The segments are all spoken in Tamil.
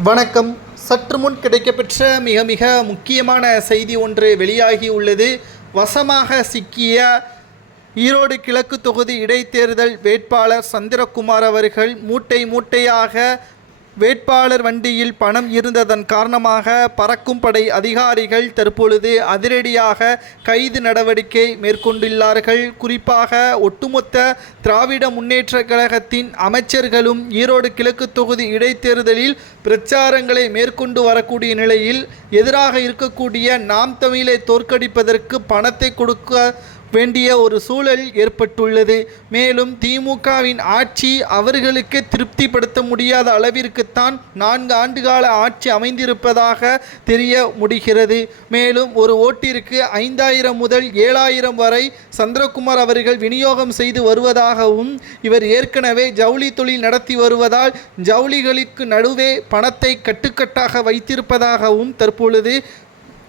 வணக்கம். சற்று முன் கிடைக்கப்பெற்ற மிக மிக முக்கியமான செய்தி ஒன்று வெளியாகி உள்ளது. வசமாக சிக்கிய ஈரோடு கிழக்கு தொகுதி இடைத்தேர்தல் வேட்பாளர் சந்திரகுமார் அவர்கள் மூட்டை மூட்டையாக வேட்பாளர் வண்டியில் பணம் இருந்ததன் காரணமாக பறக்கும் படை அதிகாரிகள் தற்பொழுது அதிரடியாக கைது நடவடிக்கை மேற்கொண்டுள்ளார்கள். குறிப்பாக ஒட்டுமொத்த திராவிட முன்னேற்ற கழகத்தின் அமைச்சர்களும் ஈரோடு கிழக்கு தொகுதி இடைத்தேர்தலில் பிரச்சாரங்களை மேற்கொண்டு வரக்கூடிய நிலையில் எதிராக இருக்கக்கூடிய நாம் தமிழை தோற்கடிப்பதற்கு பணத்தை கொடுக்க வேண்டிய ஒரு சூழல் ஏற்பட்டுள்ளது. மேலும் திமுகவின் ஆட்சி அவர்களுக்கு திருப்திப்படுத்த முடியாத அளவிற்குத்தான் 4 ஆண்டுகால ஆட்சி அமைந்திருப்பதாக தெரிய முடிகிறது. மேலும் ஒரு ஓட்டிற்கு 5000 முதல் 7000 வரை சந்திரகுமார் அவர்கள் விநியோகம் செய்து வருவதாகவும், இவர் ஏற்கனவே ஜவுளி தொழில் நடத்தி வருவதால் ஜவுளிகளுக்கு நடுவே பணத்தை கட்டுக்கட்டாக வைத்திருப்பதாகவும் தற்பொழுது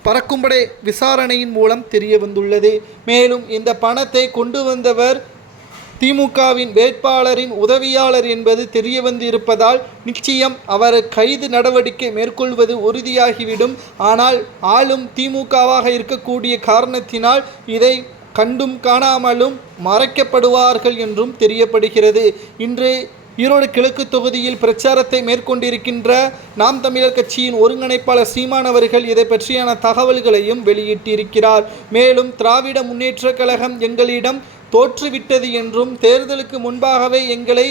பறக்கும்படை விசாரணையின் மூலம் தெரிய வந்துள்ளது. மேலும் இந்த பணத்தை கொண்டு வந்தவர் திமுகவின் வேட்பாளரின் உதவியாளர் என்பது தெரிய வந்திருப்பதால் நிச்சயம் அவர் கைது நடவடிக்கை மேற்கொள்வது உறுதியாகிவிடும். ஆனால் ஆளும் திமுகவாக இருக்கக்கூடிய காரணத்தினால் இதை கண்டும் காணாமலும் மறைக்கப்படுவார்கள் என்றும் தெரியப்படுகிறது. இன்று ஈரோடு கிழக்கு தொகுதியில் பிரச்சாரத்தை மேற்கொண்டிருக்கின்ற நாம் தமிழர் கட்சியின் ஒருங்கிணைப்பாளர் சீமான் அவர்கள் இதை பற்றியான தகவல்களையும் வெளியிட்டிருக்கிறார். மேலும் திராவிட முன்னேற்ற கழகம் எங்களிடம் தோற்றுவிட்டது என்றும், தேர்தலுக்கு முன்பாகவே எங்களை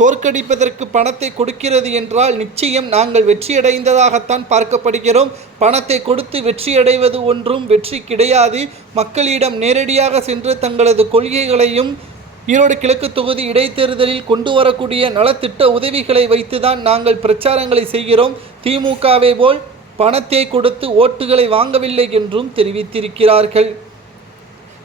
தோற்கடிப்பதற்கு பணத்தை கொடுக்கிறது என்றால் நிச்சயம் நாங்கள் வெற்றியடைந்ததாகத்தான் பார்க்கப்படுகிறோம். பணத்தை கொடுத்து வெற்றியடைவது ஒன்றும் வெற்றி கிடையாது. மக்களிடம் நேரடியாக சென்று தங்களது கொள்கைகளையும் ஈரோடு கிழக்கு தொகுதி இடைத்தேர்தலில் கொண்டு வரக்கூடிய நலத்திட்ட உதவிகளை வைத்துதான் நாங்கள் பிரச்சாரங்களை செய்கிறோம். திமுகவை போல் பணத்தை கொடுத்து ஓட்டுகளை வாங்கவில்லை என்றும் தெரிவித்திருக்கிறார்கள்.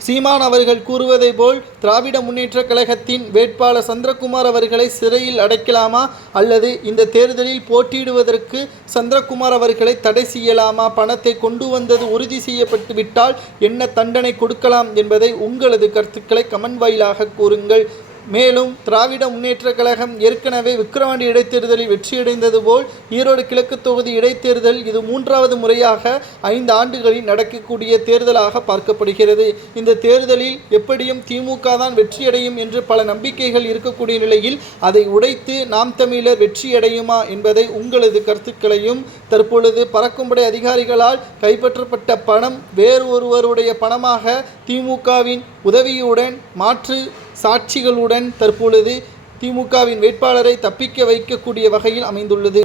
சீமான் அவர்கள் கூறுவதை போல் திராவிட முன்னேற்ற கழகத்தின் வேட்பாளர் சந்திரகுமார் அவர்களை சிறையில் அடைக்கலாமா, அல்லது இந்த தேர்தலில் போட்டியிடுவதற்கு சந்திரகுமார் அவர்களை தடை செய்யலாமா, பணத்தை கொண்டு வந்தது உறுதி செய்யப்பட்டு விட்டால் என்ன தண்டனை கொடுக்கலாம் என்பதை உங்களது கருத்துக்களை கமெண்ட் வாயிலாக கூறுங்கள். மேலும் திராவிட முன்னேற்ற கழகம் ஏற்கனவே விக்கிரவாண்டி இடைத்தேர்தலில் வெற்றியடைந்தது போல் ஈரோடு கிழக்கு தொகுதி இடைத்தேர்தல் இது 3வது முறையாக 5 ஆண்டுகளில் நடக்கக்கூடிய தேர்தலாக பார்க்கப்படுகிறது. இந்த தேர்தலில் எப்படியும் திமுக தான் வெற்றியடையும் என்று பல நம்பிக்கைகள் இருக்கக்கூடிய நிலையில் அதை உடைத்து நாம் தமிழர் வெற்றியடையுமா என்பதை உங்களது கருத்துக்களையும், தற்பொழுது பறக்கும்படை அதிகாரிகளால் கைப்பற்றப்பட்ட பணம் வேறு ஒருவருடைய பணமாக திமுகவின் உதவியுடன் மாற்று சாட்சிகளுடன் தற்பொழுது திமுகவின் வேட்பாளரை தப்பிக்க வைக்கக்கூடிய வகையில் அமைந்துள்ளது.